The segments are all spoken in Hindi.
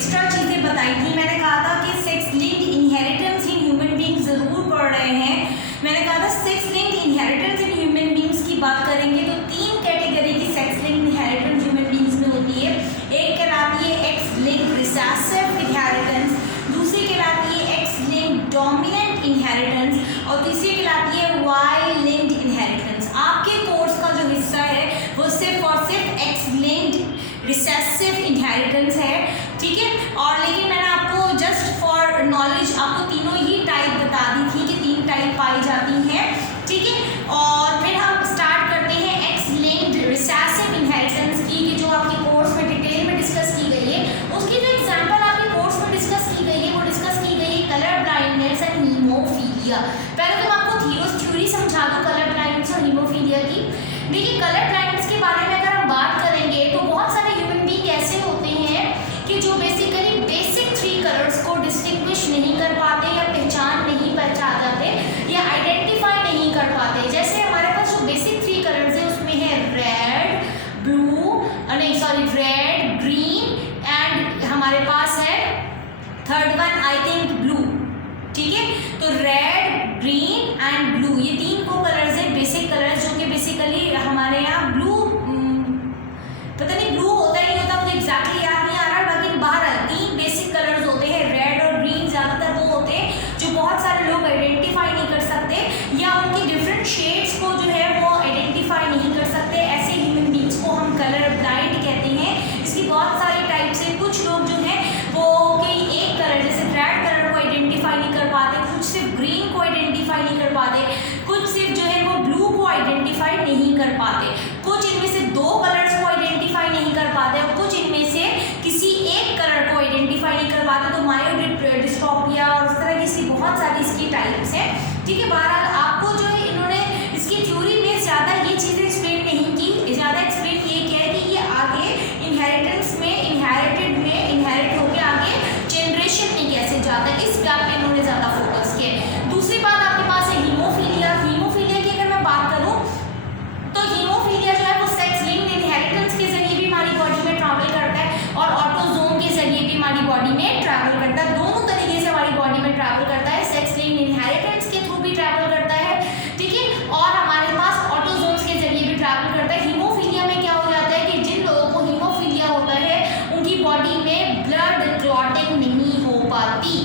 एक्स्ट्रा चीज़ें बताई थी। मैंने कहा था कि sex linked inheritance in human beings ज़रूर पढ़ रहे हैं। मैंने कहा था sex linked inheritance in human beings की बात करेंगे तो 3 कैटेगरी की sex linked inheritance human beings में होती है। एक कहलाती है एक्स लिंक्ड रिसेसिव इनहेरिटेंस, दूसरी कहलाती है एक्स लिंक्ड डोमिनेंट इनहेरिटेंस और तीसरी कहलाती है वाई लिंक्ड इनहेरिटेंस। आपके कोर्स का जो हिस्सा है वो सिर्फ और सिर्फ एक्स लिंक्ड रिसेसिव इनहेरिटेंस है, ठीक है। और लेकिन मैंने आपको जस्ट फॉर नॉलेज आपको तीनों ही टाइप बता दी थी कि 3 टाइप पाई जाती हैं, ठीक है। और फिर हम स्टार्ट करते हैं एक्स लिंक्ड रिसेसिव इनहेरिटेंस की, कि जो आपके कोर्स में डिटेल में डिस्कस की गई है। उसकी जो एग्जाम्पल आपके कोर्स में डिस्कस की गई है वो डिस्कस की गई है कलर ब्लाइंडनेस एंड हीमोफीलिया। पहले तो मैं आपको थ्योरी समझा दूँ कलर ब्लाइंडनेस और हीमोफीलिया की। देखिए कलर ब्लाइंडनेस के बारे में अगर हम बात करेंगे तो बहुत सारे ह्यूमन बींग ऐसे होते हैं कि जो बेसिकली बेसिक 3 कलर्स को डिस्टिंग्विश नहीं कर पाते या पहचान नहीं जाते या आइडेंटिफाई नहीं कर पाते। जैसे हमारे पास जो बेसिक 3 कलर्स है उसमें है red, blue, red, green and हमारे पास है third one I think blue, ठीक है। तो रेड, ग्रीन एंड ब्लू ये 3 को कलर्स है बेसिक कलर्स, जो कि बेसिकली हमारे यहाँ ब्लू पता नहीं ब्लू होता ही नहीं होता, मुझे एग्जैक्टली याद नहीं आ रहा, लेकिन बाहर 3 बेसिक कलर्स होते हैं। रेड और ग्रीन ज़्यादातर वो होते हैं जो बहुत सारे लोग आइडेंटिफाई नहीं कर सकते या उनके डिफरेंट शेड्स को जो है वो आइडेंटिफाई नहीं कर सकते। ऐसे ह्यूमन बींग्स को हम कलर ब्लाइंड कहते हैं। इसकी बहुत सारे टाइप्स है। कुछ लोग जो हैं वो कोई एक कलर जैसे रेड कलर को आइडेंटिफाई नहीं कर पाते, कुछ सिर्फ ग्रीन को आइडेंटिफाई नहीं कर पाते, कुछ सिर्फ जो है वो ब्लू को आइडेंटिफाई नहीं कर पाते, कुछ इनमें से 2 कलर्स को आइडेंटिफाई नहीं कर पाते और कुछ इनमें से किसी एक कलर को आइडेंटिफाई नहीं कर पाते। तो मायोडिस्ट्रोफिया डिस्ट्रोफिया और इस तरह की बहुत सारी इसकी टाइप्स हैं, ठीक है। बहरहाल आपको जो है इन्होंने इसकी थ्योरी में ज़्यादा ये चीज़ें एक्सप्लेन नहीं की, ज़्यादा एक्सप्लेन ये किया है कि ये आगे इनहेरिटेंस में इनहेरिट होकर आगे जनरेशन में कैसे जाता है, इस बात पे इन्होंने ज़्यादा फोकस किया है। दूसरी बात आपके पास है हीमोफीलिया। हीमोफीलिया की अगर मैं बात करूँ तो हीमोफीलिया जो है वो सेक्स लिंक्ड इनहेरिटेंस के जरिए भी हमारी बॉडी में ट्रैवल करता है और ऑटोजोम के जरिए भी हमारी बॉडी में ट्रैवल करता है। दोनों तरीके से हमारी बॉडी में ट्रैवल करता है। सेक्स लिंक्ड इनहेरिटेंस के थ्रू भी ट्रैवल करता है, ठीक है, और हमारे पास ऑटोजोम्स के जरिए भी ट्रैवल करता है। हीमोफीलिया में क्या हो जाता है कि जिन लोगों को हीमोफीलिया होता है उनकी बॉडी में ब्लड क्लॉटिंग नहीं हो पाती,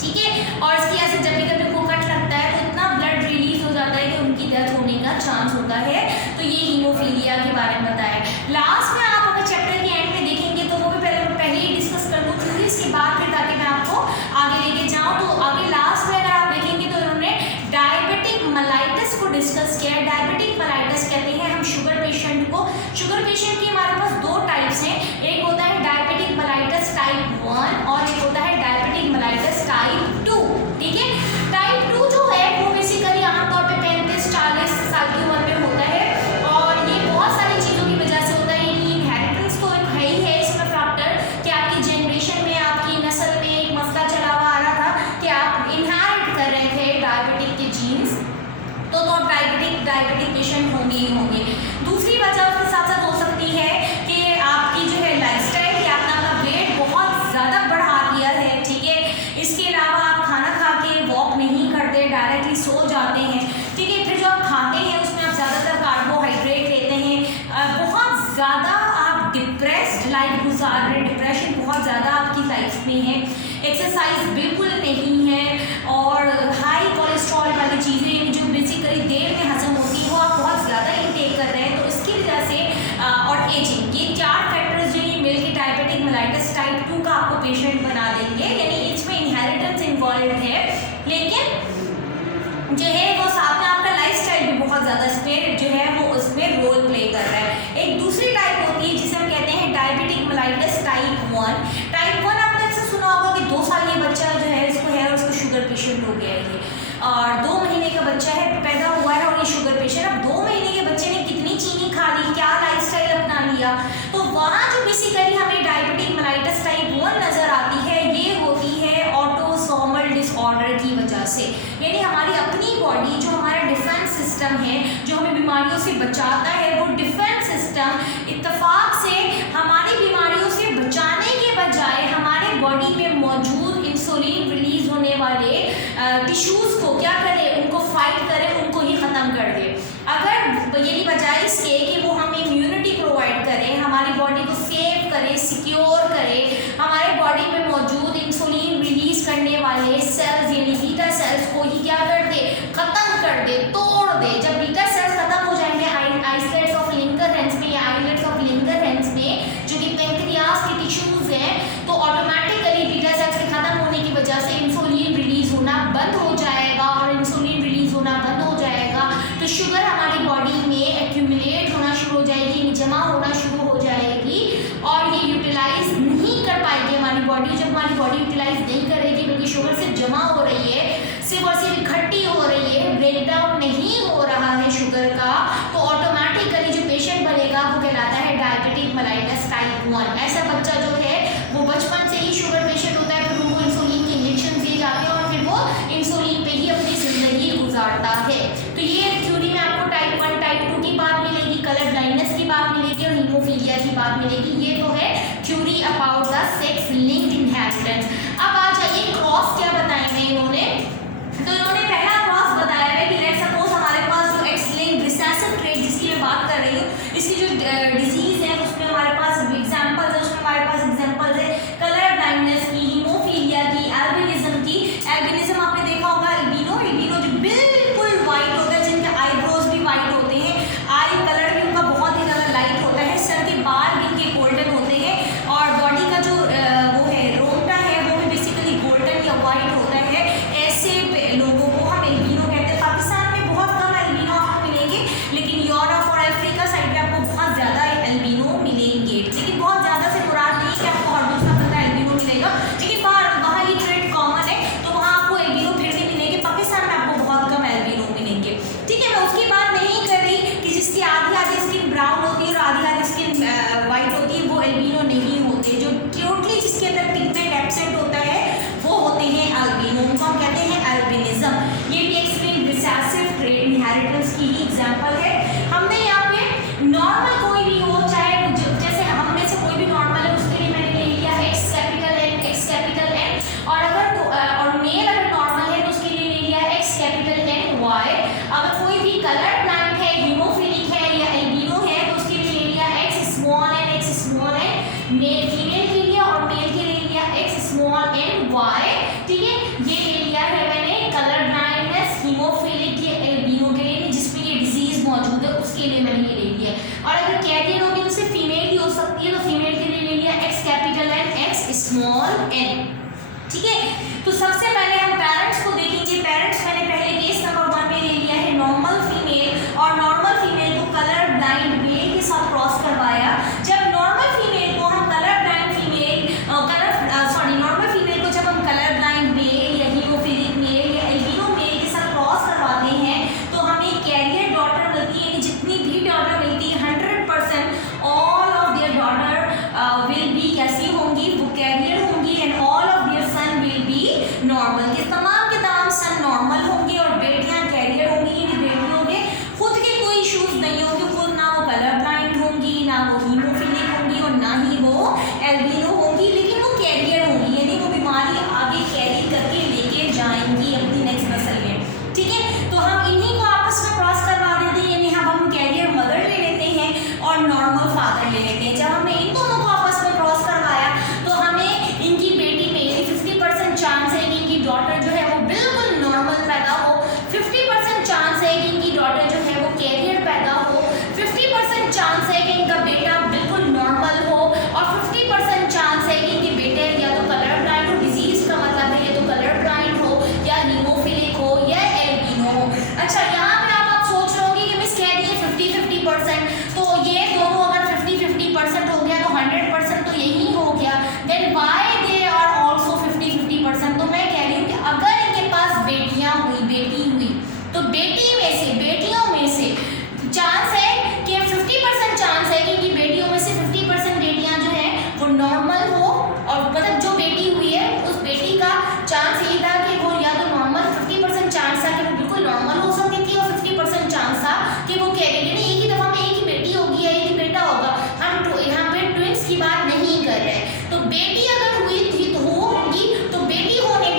ठीक है, और इसकी ऐसे जब भी कभी को कट लगता है तो इतना ब्लड रिलीज हो जाता है कि उनकी डेथ होने का चांस होता है। तो ये हीमोफीलिया के बारे में बताया। लास्ट में आप अगर चैप्टर के एंड में देखेंगे तो वो भी पहले ही डिस्कस कर लूँ थ्योरी, इसके बाद फिर ताकि मैं आपको आगे लेके जाऊँ। तो आगे लास्ट में अगर आप देखेंगे तो उन्होंने डायबिटिक मलाइटिस को डिस्कस किया है। डायबिटिक मलाइटिस कहते हैं हम शुगर पेशेंट को। शुगर पेशेंट की हमारे पास 2 टाइप्स हैं, एक होता है डायबिटिक मलाइटिस टाइप 1 और एक होता है डायबिटिक मलाइटिस टाइप 2, ठीक है। टाइप 2 जो है वो बेसिकली आमतौर पे 35-40 साल की उम्र में होता है और ये बहुत सारी चीज़ों की वजह से होता है। यानी इनहेरिटेंस तो एक है ही है इसमें फैक्टर कि आपकी जनरेशन में आपकी नस्ल में एक मसला चला हुआ आ रहा था कि आप इनहेरिट कर रहे थे डायबिटिक के जीन्स, तो आप डायबिटिक पेशेंट होंगे ही होंगे। दूसरी वजह उसके साथ साथ हो सकती है कि आपकी जो है लाइफस्टाइल कि आपने अपना वेट बहुत ज़्यादा बढ़ा दिया है, ठीक है। इसके अलावा आप खाना खा के वॉक नहीं करते, डायरेक्टली सो जाते हैं, ठीक है। फिर जो आप खाते हैं उसमें आप ज़्यादातर कार्बोहाइड्रेट लेते हैं, बहुत ज़्यादा आप डिप्रेस्ड लाइफ गुजार रहे, डिप्रेशन बहुत ज़्यादा आपकी लाइफ में है, एक्सरसाइज बिल्कुल नहीं है और हाई कोलेस्ट्रॉल वाली चीज़ें जो बेसिकली देर में हजम होती है वो आप बहुत ज़्यादा इनटेक कर रहे हैं। तो इसकी वजह से और एजिंग, ये 4 फैक्टर्स जो ये मिलकर डायबिटिक मलाइटिस टाइप 2 का आपको पेशेंट बना देंगे। यानी इसमें इनहेरिटेंस इन्वॉल्व है, लेकिन जो है वो साथ में आपका लाइफस्टाइल भी बहुत ज़्यादा स्टेट जो है वो उसमें रोल प्ले कर रहा है। एक दूसरी टाइप होती है जिसे हम कहते हैं डायबिटिक मलाइटिस टाइप 1। टाइप 1 आपने अक्सर सुना होगा कि 2 साल के बच्चा जो है इसको है और उसको शुगर पेशेंट हो गया है ये, और 2 महीने का बच्चा है पैदा हुआ है और ये शुगर पेशेंट। अब 2 महीने के बच्चे ने कितनी चीनी खा ली, क्या लाइफस्टाइल अपना लिया, तो वहाँ जो बेसिकली हमें डायबिटिक मलाइटिस टाइप 1 नज़र आती है ये होती है ऑटोसोमल डिसऑर्डर की वजह से। यानी हमारी अपनी बॉडी जो हमारा डिफेंस सिस्टम है जो हमें बीमारियों से बचाता है, वो डिफेंस सिस्टम इत्तेफाक से हमारी बीमारियों से बचाने के बजाय हमारे इंसुलिन रिलीज होने वाले टिश्यूज को क्या करे, उनको फाइट करे, उनको ही खत्म कर दे। अगर यही बजाय इसके कि वो हमें इम्यूनिटी प्रोवाइड करे, हमारी बॉडी को सेव करे, सिक्योर करे, हमारे बॉडी में मौजूद इंसुलिन रिलीज करने वाले सेल्स यानी बीटा सेल्स को ही क्या कर दे, खत्म कर दे, तोड़ दे। जब बीटा सेल्स खत्म हो जाएंगे आइसलेट्स ऑफ लिंगरहेंस में या आइलेट्स ऑफ लिंगरहेंस में जो कि पेंक्रियास के टिश्यूज हैं, तो ऑटोमेटिकली बीटा सेल्स के खत्म होने की वजह से इंसुलिन रिलीज होना बंद हो जाएगा, और इंसुलिन रिलीज होना बंद हो जाएगा तो शुगर हमारी बॉडी में एक्यूमुलेट होना शुरू हो जाएगी, जमा होना शुरू हो जाएगी, और ये यूटिलाइज नहीं कर पाएगी हमारी बॉडी। जब हमारी बॉडी यूटिलाइज नहीं करेगी बल्कि शुगर सिर्फ जमा हो रही है, सिर्फ और सिर्फ इकट्ठी हो रही है, ब्रेकडाउन नहीं हो रहा है शुगर का, तो ऑटोमेटिकली जो पेशेंट बनेगा वो कहलाता है डायबिटिक मेलाइटस टाइप 1। ऐसा बच्चा जो है वो बचपन से ही शुगर पेशेंट होता है, फिर उनको इंसुलिन के इंजेक्शन दिए जाते हैं और फिर वो इंसुलिन पे ही अपनी जिंदगी गुजारता है। तो ये थ्योरी में आपको टाइप 1 टाइप 2 की बात मिलेगी, कलर ब्लाइंडनेस की बात मिलेगी और हीमोफीलिया की बात मिलेगी। ये तो है theory about the sex linked inheritance. अब आ जाइए क्रॉस क्या बताएंगे इन्होंने। तो इन्होंने पहला क्रॉस बताया है कि लेट्स सपोज हमारे पास जो एक्स लिंक्ड रिसेसिव ट्रेट जिसकी मैं बात कर रही हूँ, इसकी जो डिजीज है उसमें हमारे पास एग्जांपल्स है, उसमें हमारे पास एग्जांपल्स है कलर ब्लाइंडनेस की, हीमोफीलिया की, एल्बिनिज्म की। एल्बिनिज्म आपने देखा होगा, एल्बिनो, एल्बिनो जो बिल्कुल वाइट होता है, जिनके आईब्रोज भी वाइट होते हैं, आई कलर भी उनका बहुत ही ज़्यादा लाइट होता है, सर के बाल भी इनके गोल्डन होते हैं, और बॉडी का जो वो है रोंगटा है वो भी बेसिकली गोल्डन या वाइट होता है। ऐसे लोगों को हम एल्बिनो कहते हैं। पाकिस्तान में बहुत कम एल्बिनो आपको मिलेंगे, लेकिन यूरोप और अफ्रीका साइड पे आपको बहुत ज़्यादा एल्बिनो मिलेंगे। लेकिन बहुत ज़्यादा से मुराद नहीं कि आपको हर दूसरा बंदा एल्बिनो मिलेगा, लेकिन वहाँ ये ट्रेड कॉमन है, तो वहाँ आपको एल्बिनो फिर भी मिलेंगे। पाकिस्तान में आपको बहुत कम एल्बिनो मिलेंगे। ठीक है, मैं उसकी बात नहीं कर रही कि जिसकी आधी स्किन ब्राउन होती है और आधी स्किन वाइट होती है वो एल्बिनो नहीं होते। जो टोटली जिसके अंदर पिगमेंट एब्सेंट होता है वो होते हैं एल्बिनो, उनको हम कहते हैं एल्बिनिज्म। ये भी एक लिंक्ड रिसेसिव ट्रेट इनहेरिटेंस की ही एग्जांपल है। हमने यहाँ पे नॉर्मल कोई भी हो, चाहे जैसे हम में से कोई भी नॉर्मल है, उसके लिए मैंने ले लिया X capital N, X capital N, और अगर मेल अगर नॉर्मल है तो उसके लिए ले लिया एक्स कैपिटल एन वाई। अगर कोई भी कलर ब्लाइंड है, हीमोफिलिक है या एल्बिनो है तो उसके लिए ले लिया X small N, X small N male female के लिए, और मेल के लिए लिया एक्स स्मॉल एन वाई। ठीक है, ये ले लिया है मैंने कलर ब्लाइंडनेस, हीमोफिलिक या एल्बिनो के लिए जिसमें ये डिजीज मौजूद है उसके लिए मैंने ये ले लिया। और अगर कैरियर होगी तो सिर्फ फीमेल ही हो सकती है, तो फीमेल के लिए ले लिया X capital N, X small N. ठीक है, तो सबसे पहले हम पेरेंट्स को देखेंगे। पेरेंट्स मैंने पहले केस नंबर 1 में ले लिया है नॉर्मल फीमेल, और नॉर्मल फीमेल को कलर ब्लाइंड मेल के साथ क्रॉस करवाया। जब नॉर्मल फीमेल को हम colour blind female normal female को जब हम कलर ब्लाइंड मेल या हीमोफिलिक मेल या एल्बिनो मेल के साथ क्रॉस करवाते हैं तो हमें कैरियर डॉटर मिलती है। जितनी भी डॉटर मिलती है 100% all of their daughter will be कैसी होंगी, वो कैरियर होंगी, and all of their son will be normal. के तमाम सन नॉर्मल होंगे और बेटियां कैरियर होंगी। बेटियों में खुद के कोई इश्यूज नहीं होंगे, खुद ना वो कलर ब्लाइंड होंगी, ना वो हीमोफिलिक होंगी और ना ही वो एल्बिनो होंगी, लेकिन वो कैरियर होंगी, यानी वो बीमारी आगे कैरी करके लेके जाएंगी अपनी नेक्स्ट नस्ल में। ठीक है, तो हम इन्हीं को आपस में क्रॉस करवा देते हैं, यानी हम कैरियर मदर ले लेते हैं और नॉर्मल फादर ले लेते हैं। जब हमने इन दोनों को आपस में क्रॉस करवाया तो हमें इनकी बेटी में 50% चांस है कि इनकी डॉटर जो है वो बिल्कुल नॉर्मल पैदा हो, 50% चांस है कि इनकी डॉटर जो है वो कैरियर पैदा हो, 50% चांस है कि इनका बेटा बिल्कुल नॉर्मल हो, और 50% चांस है कि इनके बेटे या तो कलर ब्लाइंड हो, डिजीज का मतलब है या तो कलर ब्लाइंड हो या हीमोफिलिक हो या एल्बिनो हो। अच्छा, यहाँ पे आप सोच रहे होंगे कि मिस कह रही है 50-50%, तो ये दोनों अगर 50-50% हो गया तो 100% तो यही हो गया, then why they are also 50-50%। तो मैं कह रही हूँ कि अगर इनके पास बेटी हुई तो बेटियों में से चांस है कि 50% चांस है कि इनकी बेटियों में से 50% बेटियां जो हैं वो नॉर्मल हो, और मतलब जो बेटी हुई है उस बेटी का चांस ये था कि वो या तो नॉर्मल 50% चांस था कि वो बिल्कुल नॉर्मल हो सकती थी, और 50% चांस था कि वो कैरियर, यानी एक ही दफा में एक ही बेटी होगी या एक ही बेटा होगा। हम यहाँ पे ट्विंस की बात नहीं कर रहे हैं। तो बेटी अगर हुई थी तो होगी, तो बेटी होने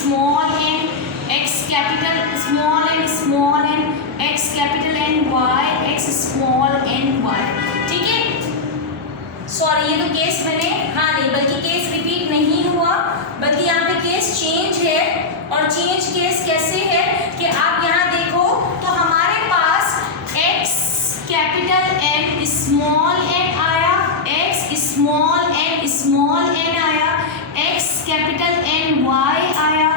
small N, X capital small N, X capital N Y, X small N Y. ठीक है, सॉरी ये तो केस मैंने नहीं बल्कि केस रिपीट नहीं हुआ, बल्कि यहाँ पे केस चेंज है। और चेंज केस कैसे है कि आप यहाँ देखो तो हमारे पास x capital N small n आया, x स्मॉल n आया, x कैपिटल N y आया,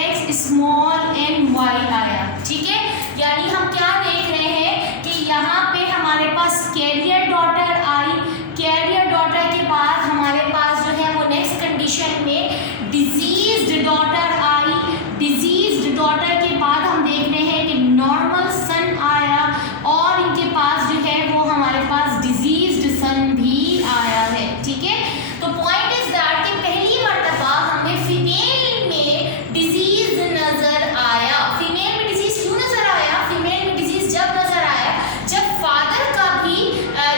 x स्मॉल n y आया। ठीक है, यानी हम क्या देख रहे हैं कि यहाँ पे हमारे पास कैरियर डॉटर आई, कैरियर डॉटर के बाद हमारे पास जो है वो नेक्स्ट कंडीशन में डिजीज्ड डॉटर आई, डिजीज्ड डॉटर के बाद हम देख रहे हैं कि नॉर्मल सन आया, और इनके पास जो है वो हमारे पास डिजीज्ड सन भी आया है। ठीक है, तो पॉइंट इज दैट कि पहली मर्तबा हमें फीमेल में डिजीज नजर आया। फीमेल में डिजीज क्यों नजर आया? फीमेल में डिजीज जब नजर आया जब फादर का भी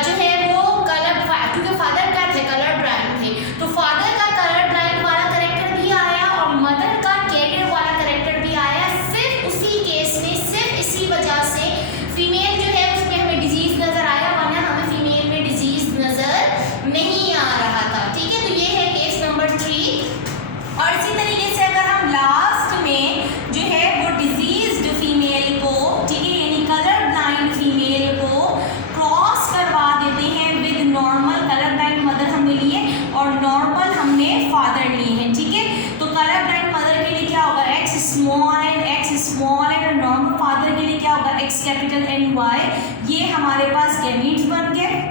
जो है वो कलर, क्योंकि फादर क्या थे, कलर ब्लाइंड थे, तो फादर का कलर ब्लाइंड वाला करेक्टर भी आया और मदर का कैरियर वाला करेक्टर भी आया। सिर्फ उसी केस में, सिर्फ इसी वजह से फीमेल जो है उसमें हमें डिजीज नजर आया, वरना हमें फीमेल में डिजीज नजर नहीं आ रहा था। ठीक है, तो ये है केस नंबर 3। और इसी तरीके से अगर हम लास्ट में जो है वो डिजीज्ड फीमेल को, ठीक है, यानी कलर ब्लाइंड फीमेल को क्रॉस करवा देते हैं with normal, colour blind mother हमने लिए और नॉर्मल हमने फादर लिए हैं। ठीक है, तो कलर ब्लाइंड मदर के लिए क्या होगा, एक्स स्मॉल एन, और नॉर्मल फादर के लिए क्या होगा, एक्स कैपिटल एन वाई। ये हमारे पास गैमीट्स बन गए।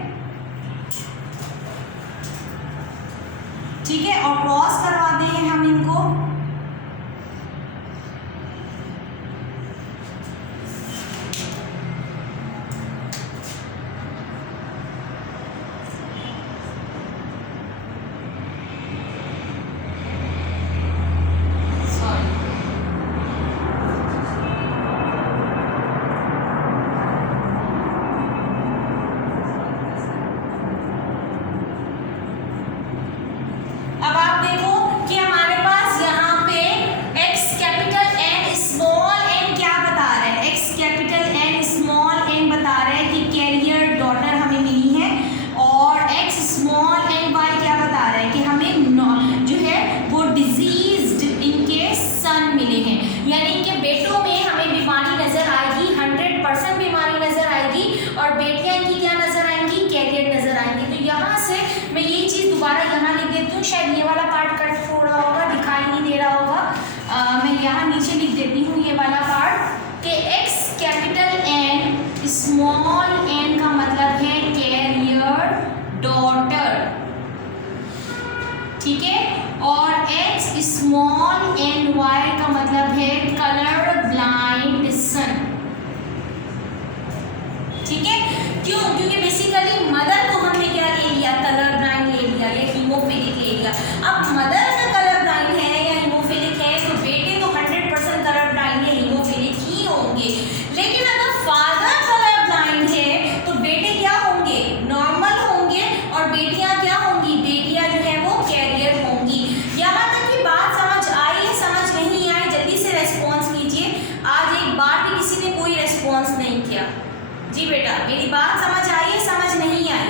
ठीक है, और क्रॉस करवाते हैं हम इनको। अब आप देखो कि हमारे पास यहाँ पे x capital N small n क्या बता रहा है, x capital N small n बता रहा है कि कैरियर डॉटर हमें मिली है, और x स्मॉल n y क्या बता रहा है कि हमें जो है वो डिजीज्ड इनके सन मिले हैं। यानी इनके बेटों में हमें बीमारी नजर आएगी, 100% बीमारी नजर आएगी, और बेटियां इनकी क्या नजर आएंगी, कैरियर नजर आएंगी। तो यहाँ से मैं ये चीज़ दोबारा यहाँ लिख देती हूँ, शायद ये वाला पार्ट कट हो रहा होगा, दिखाई नहीं दे रहा होगा, मैं यहाँ नीचे लिख देती हूँ ये वाला पार्ट कि x capital N small n का मतलब है कैरियर डॉटर। ठीक है, और x स्मॉल n y का मतलब है कलर ब्लाइंड सन। ठीक है, क्यों? क्योंकि बेसिकली मदर को हमने क्या ले लिया, कलर ब्लाइंड ले लिया या हीमोफिलिक ले लिया। अब मदर का कलर ब्लाइंड है या हीमोफिलिक है तो बेटे तो 100% कलर ब्लाइंड या हीमोफिलिक ही होंगे। लेकिन अगर फादर कलर ब्लाइंड है तो बेटे क्या होंगे, नॉर्मल होंगे, और बेटियां क्या होंगी, बेटियां जो है वो कैरियर होंगी। यहाँ तक की बात समझ आई, समझ नहीं आई, जल्दी से रेस्पॉन्स कीजिए। आज एक बार भी किसी ने कोई रेस्पॉन्स नहीं किया। जी बेटा, मेरी बात समझ आई है, समझ नहीं आई?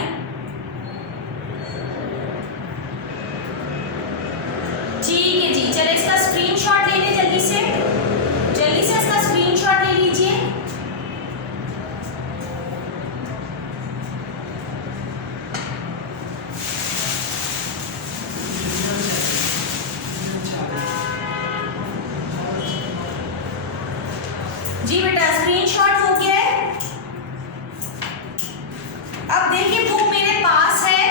ठीक है जी, चलो इसका स्क्रीनशॉट ले लें जल्दी से इसका स्क्रीनशॉट ले लीजिए। जी बेटा, स्क्रीनशॉट हो गया है। अब देखिए बुक मेरे पास है।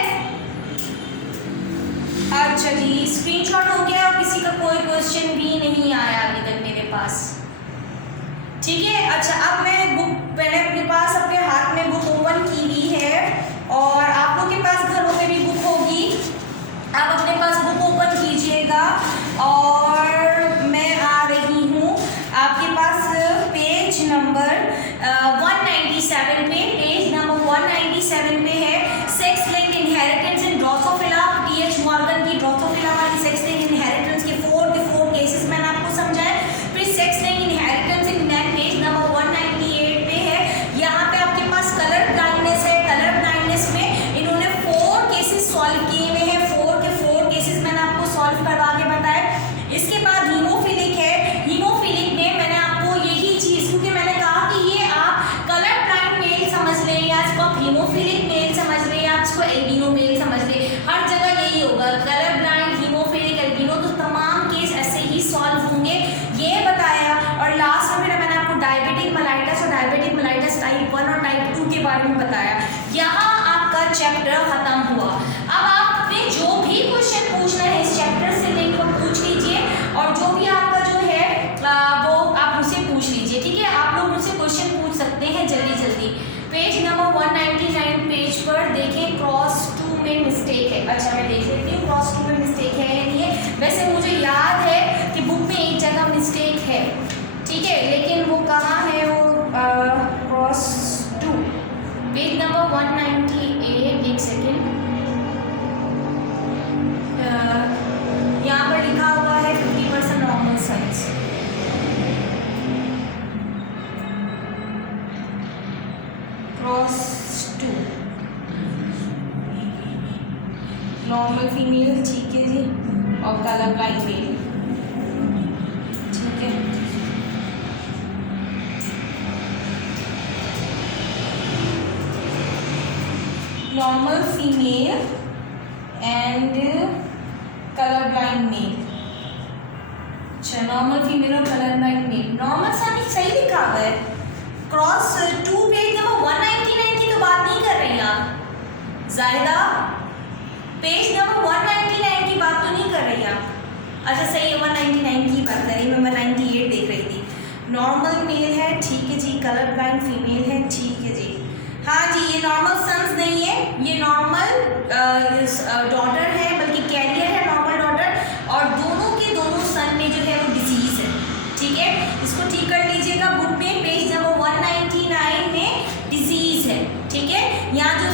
अच्छा जी, स्क्रीनशॉट हो गया और किसी का कोई क्वेश्चन भी नहीं आया अभी तक मेरे पास। ठीक है, अच्छा अब मैं बुक, मैंने अपने पास अपने हाथ में बुक ओपन की हुई है और आप लोग के पास घरों में भी बुक होगी। आप अपने पास बुक ओपन कीजिएगा और मैं आ रही हूँ आपके पास पेज नंबर 197 पे, पेज नंबर 197 पे है sex linked inheritance in Drosophila, TH. Morgan की ड्रोसोफिला वाली सेक्स लिंक्ड इनहेरिटेंस के 4 केसेस मैंने आपको डायबिटीज टाइप 1 और टाइप 2 के बारे में बताया। यहाँ आपका चैप्टर खत्म हुआ। अब आपने जो भी क्वेश्चन पूछना है इस चैप्टर से लेकर पूछ लीजिए, और जो भी आपका जो है वो आप मुझसे पूछ लीजिए, ठीक है। आप लोग मुझसे क्वेश्चन पूछ सकते हैं जल्दी जल्दी। पेज नंबर 199 पेज पर देखें, क्रॉस 2 में मिस्टेक है। अच्छा, मैं देख लेती हूँ क्रॉस 2 में मिस्टेक है या नहीं है। वैसे मुझे याद है कि बुक में एक जगह मिस्टेक है, ठीक है, लेकिन वो कहाँ है, वो क्रॉस 2 पेज नंबर 198। एक सेकेंड, यहाँ पर लिखा हुआ है 50% normal size. Cross 2 normal female, ठीक है जी, और कलर ब्लाइंड मेल, ठीक है। Normal female and colour blind mail. अच्छा, नॉर्मल फीमेल और कलर ब्लाइंड मेल, नॉर्मल सही लिखा हुआ है। क्रॉस 2 पेज नंबर 199 की तो बात नहीं कर रही आप जाहिदा, पेज नंबर 199 की बात तो नहीं कर रही आप। अच्छा सही है, 199 की बात कर रही, मैं 198 देख रही थी। नॉर्मल मेल है, ठीक है जी, कलर ब्लाइंड फीमेल है, ठीक है जी। हाँ जी, ये नॉर्मल सन्स नहीं है, ये नॉर्मल डॉटर है, बल्कि कैरियर है नॉर्मल डॉटर, और दोनों के दोनों सन में जो है वो डिजीज है, ठीक है। इसको ठीक कर लीजिएगा, बुक में पेज नंबर 199 में डिजीज है, ठीक है। यहाँ जो